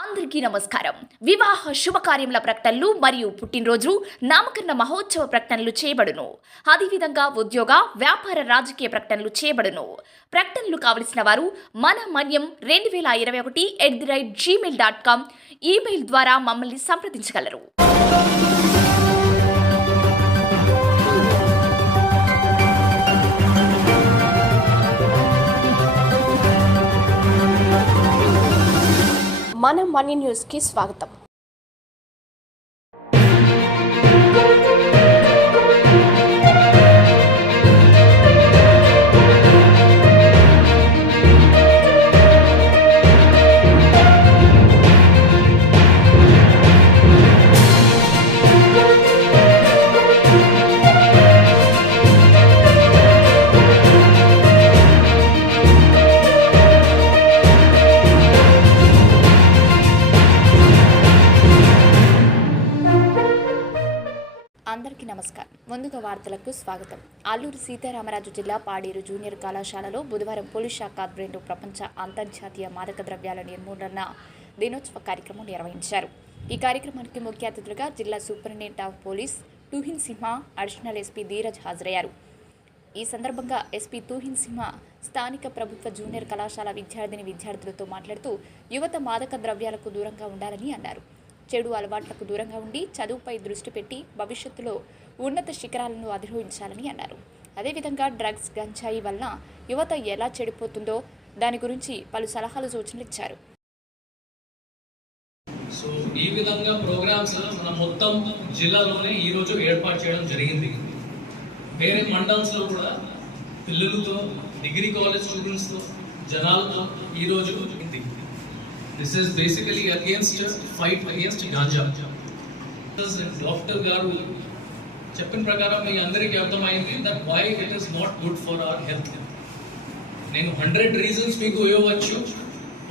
అందరికీ నమస్కారం. వివాహ శుభకార్యముల ప్రకటనలు మరియు పుట్టినరోజు నామకరణ మహోత్సవ ప్రకటనలు చేయబడును. అదేవిధంగా ఉద్యోగ వ్యాపార రాజకీయ ప్రకటనలు చేయబడును. ప్రకటనలు కావలసిన వారు మన మన్యం 2021@gmail.com ఈమెయిల్ ద్వారా మమ్మల్ని సంప్రదించగలరు. మన మనీ న్యూస్కి స్వాగతం. అందరికీ నమస్కారం. ముందుగా వార్తలకు స్వాగతం. అల్లూరు సీతారామరాజు జిల్లా పాడేరు జూనియర్ కళాశాలలో బుధవారం పోలీస్ శాఖ ఆధ్వర్యంలో ప్రపంచ అంతర్జాతీయ మాదక ద్రవ్యాల నిర్మూలన దినోత్సవ కార్యక్రమం నిర్వహించారు. ఈ కార్యక్రమానికి ముఖ్య అతిథులుగా జిల్లా superintendent of police Tuhin Simha, additional SP Dheeraj హాజరయ్యారు. ఈ సందర్భంగా ఎస్పీ తుహిన్ సింహ స్థానిక ప్రభుత్వ జూనియర్ కళాశాల విద్యార్థులతో మాట్లాడుతూ యువత మాదక ద్రవ్యాలకు దూరంగా ఉండాలని అన్నారు. చెడు అలవాట్లకు దూరంగా ఉండి చదువుపై దృష్టి పెట్టి భవిష్యత్తులో ఉన్నత శిఖరాలను అధిరోహించాలని అన్నారు. అదేవిధంగా డ్రగ్స్, గంజాయి వలన యువత ఎలా చెడిపోతుందో దాని గురించి పలు సలహాలు, సూచనలు ఇచ్చారు. సో ఈ విధంగా ప్రోగ్రామ్స్ మన మొత్తం జిల్లాలోనే ఈరోజు ఏర్పాటు చేయడం జరిగింది. వేరే మండల్స్లో కూడా పిల్లలతో, డిగ్రీ కాలేజ్ స్టూడెంట్స్తో, జనాలతో ఈరోజు This is basically fight against ganja. Doctor గారు చెప్పిన ప్రకారం మీ అందరికీ అర్థమైంది that why it is not good for our health. నేను 100 reasons మీకు ఇవ్వచ్చు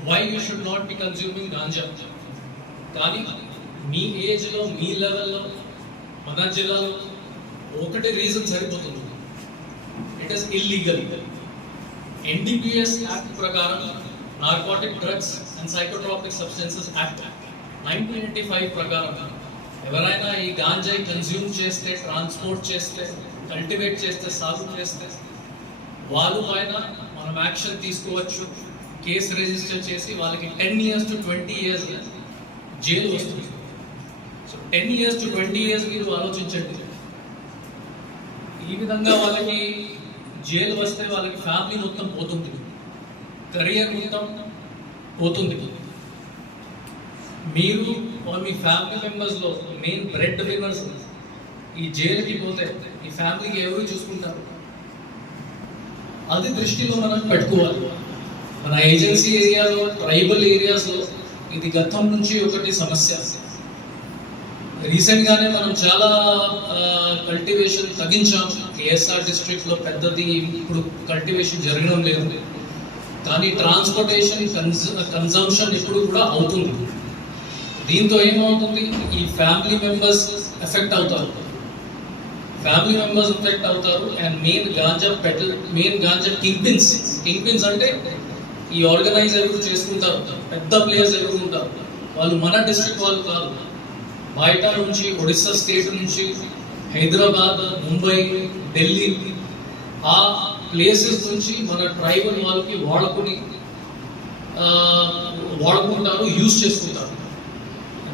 why you should not be consuming ganja. కానీ మీ ఏజ్లో, మీ లెవెల్లో, మన జిల్లాలో ఒకటి రీజన్ సరిపోతుంది. It is illegal. NDPS act ప్రకారం narcotic drugs and psychotropic substances act 1985 ప్రకారం ఎవరైనా ఈ గాంజాయి కన్జ్యూమ్ చేస్తే, ట్రాన్స్పోర్ట్ చేస్తే, కల్టివేట్ చేస్తే, సాగు చేస్తే వాళ్ళ పైన మనం యాక్షన్ తీసుకోవచ్చు. కేసు రిజిస్టర్ చేసి వాళ్ళకి 10 years to 20 years జైలు వస్తుంది. సో 10 years to 20 years మీరు ఆలోచించండి. ఈ విధంగా వాళ్ళకి జైలు వస్తే వాళ్ళకి ఫ్యామిలీ మొత్తం పోతుంది, కరియర్ మొత్తం పోతుంది. మీరు మీ ఫ్యామిలీ మెంబర్స్లో మెయిన్ బ్రెడ్ విన్నర్స్ ఈ జైలుకి పోతే ఈ ఫ్యామిలీకి ఎవరు చూసుకుంటారు? అది దృష్టిలో మనం పెట్టుకోవాలి. మన ఏజెన్సీ ఏరియాలో, ట్రైబల్ ఏరియాస్లో ఇది గతం నుంచి ఒకటి సమస్య. రీసెంట్గానే మనం చాలా కల్టివేషన్ తగ్గించాం. KSR డిస్ట్రిక్ట్లో పెద్దది ఇప్పుడు కల్టివేషన్ జరగడం లేదు. కానీ ట్రాన్స్పోర్టేషన్, కన్జంప్షన్ ఇప్పుడు కూడా అవుతుంది. దీంతో ఏమవుతుంది? ఈ ఫ్యామిలీ మెంబర్స్ ఎఫెక్ట్ అవుతారు. And main ganja king pins అంటే ఈ ఆర్గనైజ్ ఎవరు చేసుకుంటారు, పెద్ద ప్లేయర్స్ ఎవరు ఉంటారు, వాళ్ళు మన డిస్ట్రిక్ట్ వాళ్ళు కాదు. బయట నుంచి, ఒడిస్సా స్టేట్ నుంచి, హైదరాబాద్, ముంబై, ఢిల్లీ ఆ ప్లేసెస్ నుంచి మన ట్రైబల్ వాళ్ళకి వాడుకుంటారు, యూజ్ చేసుకుంటారు.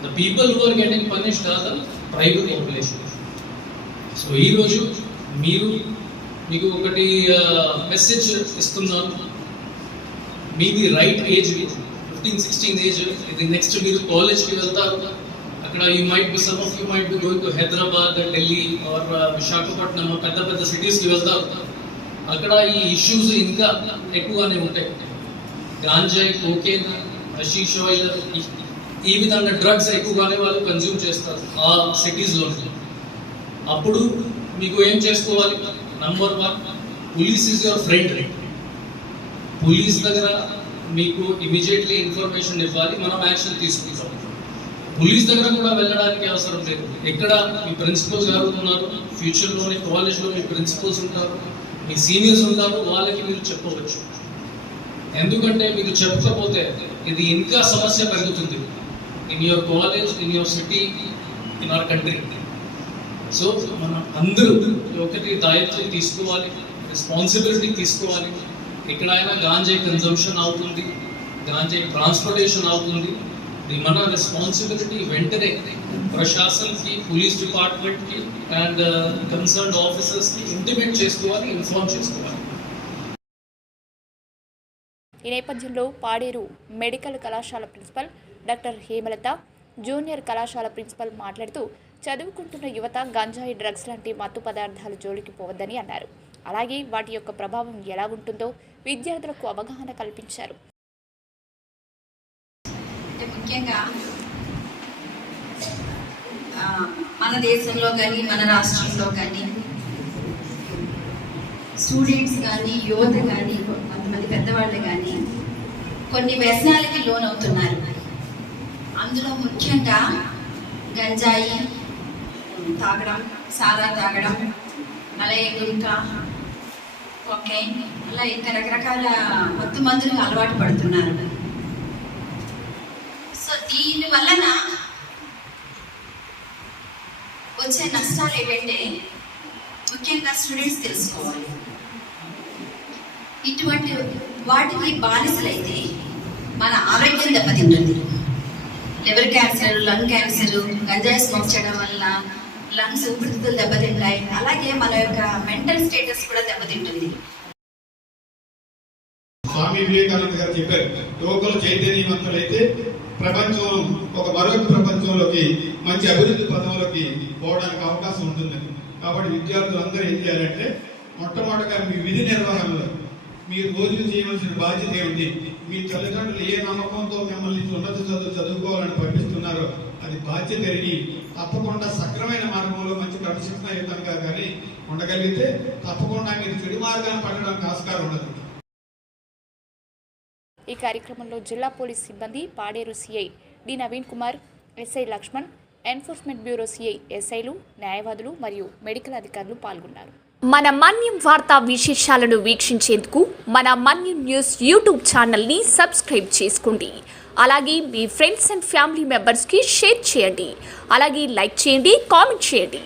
The people who are getting punished are the tribal population. So ఈరోజు మీకు ఒకటి మెసేజ్ ఇస్తున్నాను. మీది రైట్ ఏజ్, 15-16 ఏజ్. ఇది నెక్స్ట్ మీరు కాలేజ్కి వెళ్తారు. అక్కడ some of you might be going to Hyderabad, Delhi or Visakhapatnam, పెద్ద పెద్ద సిటీస్కి వెళ్తారు. అక్కడ ఈ ఇష్యూస్ ఇంకా ఎక్కువగానే ఉంటాయి. గాంజాయి, కోకేన్, హషీష్ ఆయిల్, ఈ విధంగా డ్రగ్స్ ఎక్కువగానే వాళ్ళు కన్జ్యూమ్ చేస్తారు ఆ సిటీస్లో. అప్పుడు మీకు ఏం చేసుకోవాలి? Number 1, police is your friend. Police దగ్గర మీకు ఇమీడియట్లీ ఇన్ఫర్మేషన్ ఇవ్వాలి, మనం యాక్షన్ తీసుకుంటాం. పోలీస్ దగ్గర కూడా వెళ్ళడానికి అవసరం లేదు. ఎక్కడ మీ ప్రిన్సిపల్స్ గారు ఉన్నారు, ఫ్యూచర్లోని కాలేజ్లో మీ ప్రిన్సిపల్స్ ఉంటారు, మీ సీనియర్స్ ఉంటారు, వాళ్ళకి మీరు చెప్పవచ్చు. ఎందుకంటే మీకు చెప్పకపోతే ఇది ఇంకా సమస్య పెరుగుతుంది in your college, in your city, in our country. So మనం అందరూ ఒకటి దాయత్వం తీసుకోవాలి, రెస్పాన్సిబిలిటీ తీసుకోవాలి. ఎక్కడైనా గాంజాయి కన్జంప్షన్ అవుతుంది, గాంజాయి ట్రాన్స్పోర్టేషన్ అవుతుంది, ఇది మన రెస్పాన్సిబిలిటీ వెంటనే ప్రశాసనకి, పోలీస్ డిపార్ట్మెంట్కి అండ్ కన్సర్న్డ్ ఆఫీసర్స్కి ఇంటిమేట్ చేసుకోవాలి, ఇన్ఫార్మ్ చేసుకోవాలి. ఈ నేపథ్యంలో పాడేరు మెడికల్ కళాశాల ప్రిన్సిపల్ డాక్టర్ హేమలత, జూనియర్ కళాశాల ప్రిన్సిపల్ మాట్లాడుతూ చదువుకుంటున్న యువత గంజాయి, డ్రగ్స్ లాంటి మత్తు పదార్థాల జోలికి పోవద్దని అన్నారు. అలాగే వాటి యొక్క ప్రభావం ఎలా ఉంటుందో విద్యార్థులకు అవగాహన కల్పించారు. ముఖ్యంగా మన దేశంలో కానీ మన రాష్ట్రంలో కానీ స్టూడెంట్స్ కానీ యువత కానీ కొంతమంది పెద్దవాళ్ళు కానీ కొన్ని వ్యసనాలకి లోనవుతున్నారు. అందులో ముఖ్యంగా గంజాయి తాగడం, సారా తాగడం, అలాగే గుట్కా, కొకైన్, అలా ఇంకా రకరకాల మత్తు మందులకు అలవాటు పడుతున్నారు. సో దీని వలన వచ్చే నష్టాలు ఏంటంటే ముఖ్యంగా స్టూడెంట్స్ తెలుసుకోవాలి. ఇటువంటి వాటికి బానిసలైతే మన ఆరోగ్యం దెబ్బతింటుంది. లివర్ క్యాన్సర్, లంగ్ క్యాన్సర్, గంజాయి స్మోక్ చేయడం వల్ల లంగ్స్, ఊపిరితిత్తులు దెబ్బతింటాయి. అలాగే మన యొక్క మెంటల్ స్టేటస్ కూడా దెబ్బతింటుంది. స్వామి వివేకానంద గారు చెప్పారు, యువకులు చైతన్యవంతులైతే ప్రపంచం ఒక మరొక ప్రపంచంలోకి, మంచి అభివృద్ధి పదంలోకి పోవడానికి అవకాశం ఉంటుందని. కాబట్టి విద్యార్థులందరూ ఏం చేయాలంటే, మొట్టమొదటిగా మీ విధి నిర్వహణలో మీరు రోజు చేయవలసిన బాధ్యత ఏమిటి? మీ తల్లిదండ్రులు ఏ నమ్మకంతో మిమ్మల్ని ఉన్నత చదువు చదువుకోవాలని పంపిస్తున్నారో అది బాధ్యత ఎరిగి తప్పకుండా సక్రమైన మార్గంలో మంచి క్రమశిక్షణయుతంగా కానీ ఉండగలిగితే తప్పకుండా మీరు చెడు మార్గాన్ని పట్టడానికి ఆస్కారం ఉండదు. ఈ కార్యక్రమంలో జిల్లా పోలీస్ సిబ్బంది, Paderu CI D Naveen Kumar, SI Lakshman, enforcement bureau CI, ఎస్ఐలు, న్యాయవాదులు మరియు మెడికల్ అధికారులు పాల్గొన్నారు. మన మన్యం వార్తా విశేషాలను వీక్షించేందుకు మన మన్యం న్యూస్ యూట్యూబ్ ఛానల్ని సబ్స్క్రైబ్ చేసుకోండి. అలాగే మీ ఫ్రెండ్స్ అండ్ ఫ్యామిలీ మెంబర్స్కి షేర్ చేయండి. అలాగే లైక్ చేయండి, కామెంట్ చేయండి.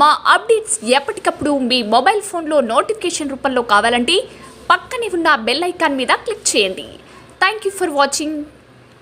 మా అప్డేట్స్ ఎప్పటికప్పుడు మీ మొబైల్ ఫోన్లో నోటిఫికేషన్ రూపంలో కావాలంటే పక్కనే ఉన్న బెల్ ఐకాన్ మీద క్లిక్ చేయండి. Thank you for watching.